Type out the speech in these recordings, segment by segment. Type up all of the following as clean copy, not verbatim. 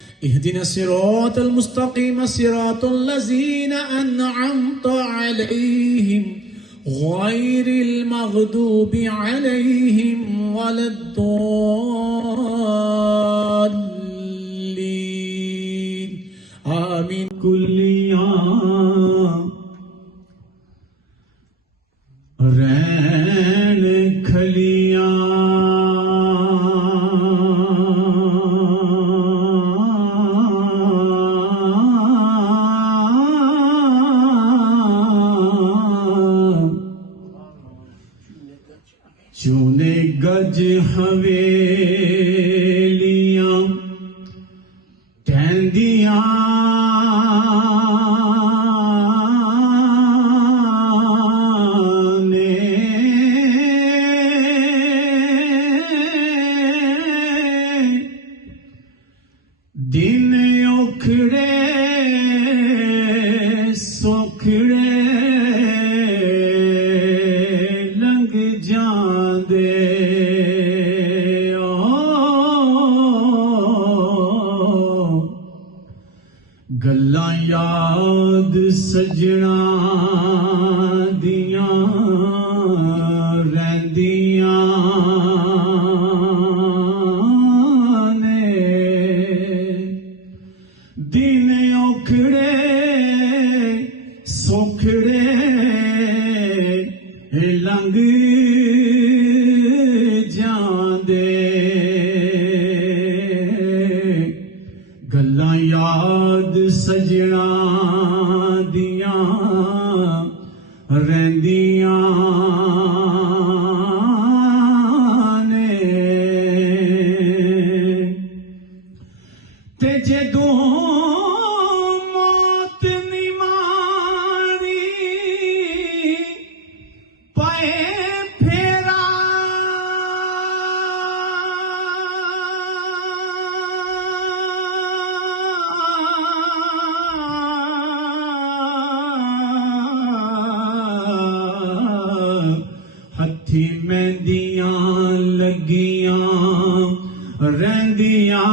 اهدنا الصراط المستقيم صراط الذين أنعمت عليهم غير المغضوب عليهم ولا الضالين آمين كل يوم رین کھلیاں چونے گج حویلیاں ٹہندیاں نے دن اکھڑے سکھڑے لنگ جاندے گلاں یاد سجنا دیاں رہندیاں نے دن اکھڑے سکھڑے لنگ جاندے گلاں یاد سجنا دیاں رہندیاں نے تے جدوں موت نماری پائے پھیرا ہتھی مہندیاں لگیاں رہندیاں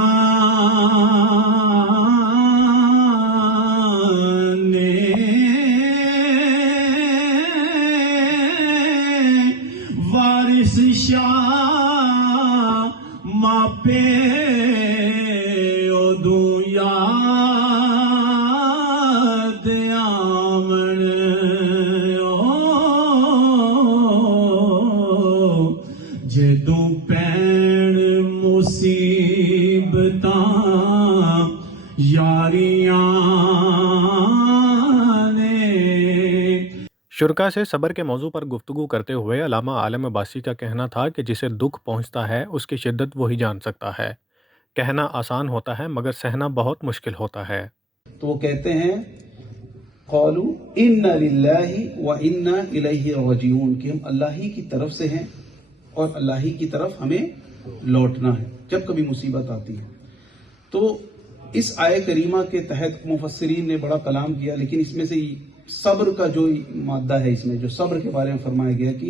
نے وارث شاہ ماپے ادوں یاد آمن جدوں پین مصیبتاں یاریاں نے۔ شرکا سے صبر کے موضوع پر گفتگو کرتے ہوئے علامہ عالم عباسی کا کہنا تھا کہ جسے دکھ پہنچتا ہے اس کی شدت وہی جان سکتا ہے۔ کہنا آسان ہوتا ہے مگر سہنا بہت مشکل ہوتا ہے۔ تو وہ کہتے ہیں قالو انا للہ و انا الیہ راجعون، کہ ہم اللہ ہی کی طرف سے ہیں اور اللہ ہی کی طرف ہمیں لوٹنا ہے جب کبھی مصیبت آتی ہے۔ تو اس آیہ کریمہ کے تحت مفسرین نے بڑا کلام کیا، لیکن اس میں سے صبر کا جو مادہ ہے، اس میں جو صبر کے بارے میں فرمایا گیا کہ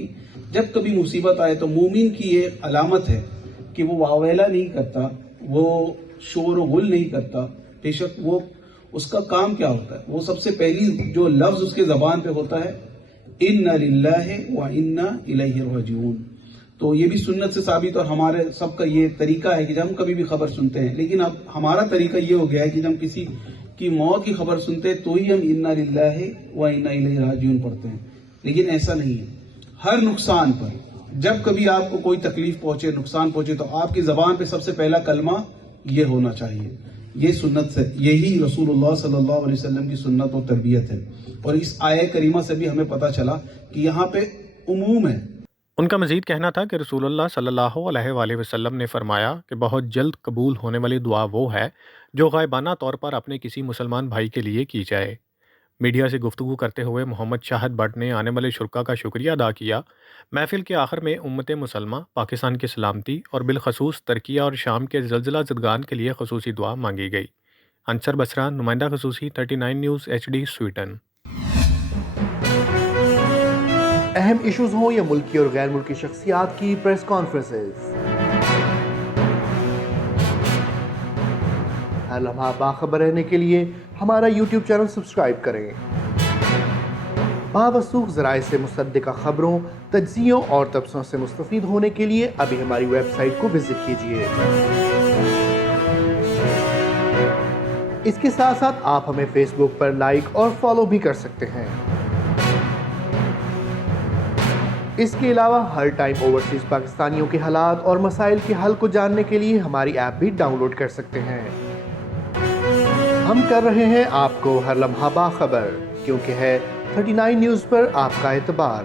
جب کبھی مصیبت آئے تو مومن کی یہ علامت ہے کہ وہ واویلا نہیں کرتا، وہ شور و غل نہیں کرتا۔ بے شک وہ اس کا کام کیا ہوتا ہے، وہ سب سے پہلی جو لفظ اس کے زبان پہ ہوتا ہے انا للہ و انا الیہ راجعون۔ تو یہ بھی سنت سے ثابت، اور ہمارے سب کا یہ طریقہ ہے کہ جب ہم کبھی بھی خبر سنتے ہیں، لیکن اب ہمارا طریقہ یہ ہو گیا ہے کہ جب ہم کسی کی موت کی خبر سنتے ہیں تو ہی ہم انا للہ و انا الیہ راجعون پڑھتے ہیں، لیکن ایسا نہیں ہے۔ ہر نقصان پر جب کبھی آپ کو کوئی تکلیف پہنچے، نقصان پہنچے، تو آپ کی زبان پہ سب سے پہلا کلمہ یہ ہونا چاہیے، یہ سنت سے، یہی رسول اللہ صلی اللہ علیہ وسلم کی سنت و تربیت ہے. اور اس آیہ کریمہ سے بھی ہمیں پتہ چلا کہ یہاں پہ عموم ہے. ان کا مزید کہنا تھا کہ رسول اللہ صلی اللہ علیہ وآلہ وسلم نے فرمایا کہ بہت جلد قبول ہونے والی دعا وہ ہے جو غائبانہ طور پر اپنے کسی مسلمان بھائی کے لیے کی جائے. میڈیا سے گفتگو کرتے ہوئے محمد شاہد بٹ نے آنے والے شرکا کا شکریہ ادا کیا. محفل کے آخر میں امت مسلمہ، پاکستان کی سلامتی اور بالخصوص ترکیہ اور شام کے زلزلہ زدگان کے لیے خصوصی دعا مانگی گئی. انصر بصرہ، نمائندہ خصوصی 39 نیوز HD سویڈن. اہم ایشوز ہوں یا ملکی اور غیر ملکی شخصیات کی پریس کانفرنسز، ہر لمحہ باخبر رہنے کے لیے ہمارا YouTube چینل سبسکرائب کریں. باوثوق ذرائع سے مصدقہ خبروں، تجزیوں اور تبصروں سے مستفید ہونے کے لیے ابھی ہماری ویب سائٹ کو وزٹ کیجیے. اس کے ساتھ ساتھ آپ ہمیں فیس بک پر لائک اور فالو بھی کر سکتے ہیں. اس کے علاوہ ہر ٹائم اوورسیز پاکستانیوں کے حالات اور مسائل کے حل کو جاننے کے لیے ہماری ایپ بھی ڈاؤن لوڈ کر سکتے ہیں. ہم کر رہے ہیں آپ کو ہر لمحہ باخبر، کیونکہ ہے 39 نیوز پر آپ کا اعتبار.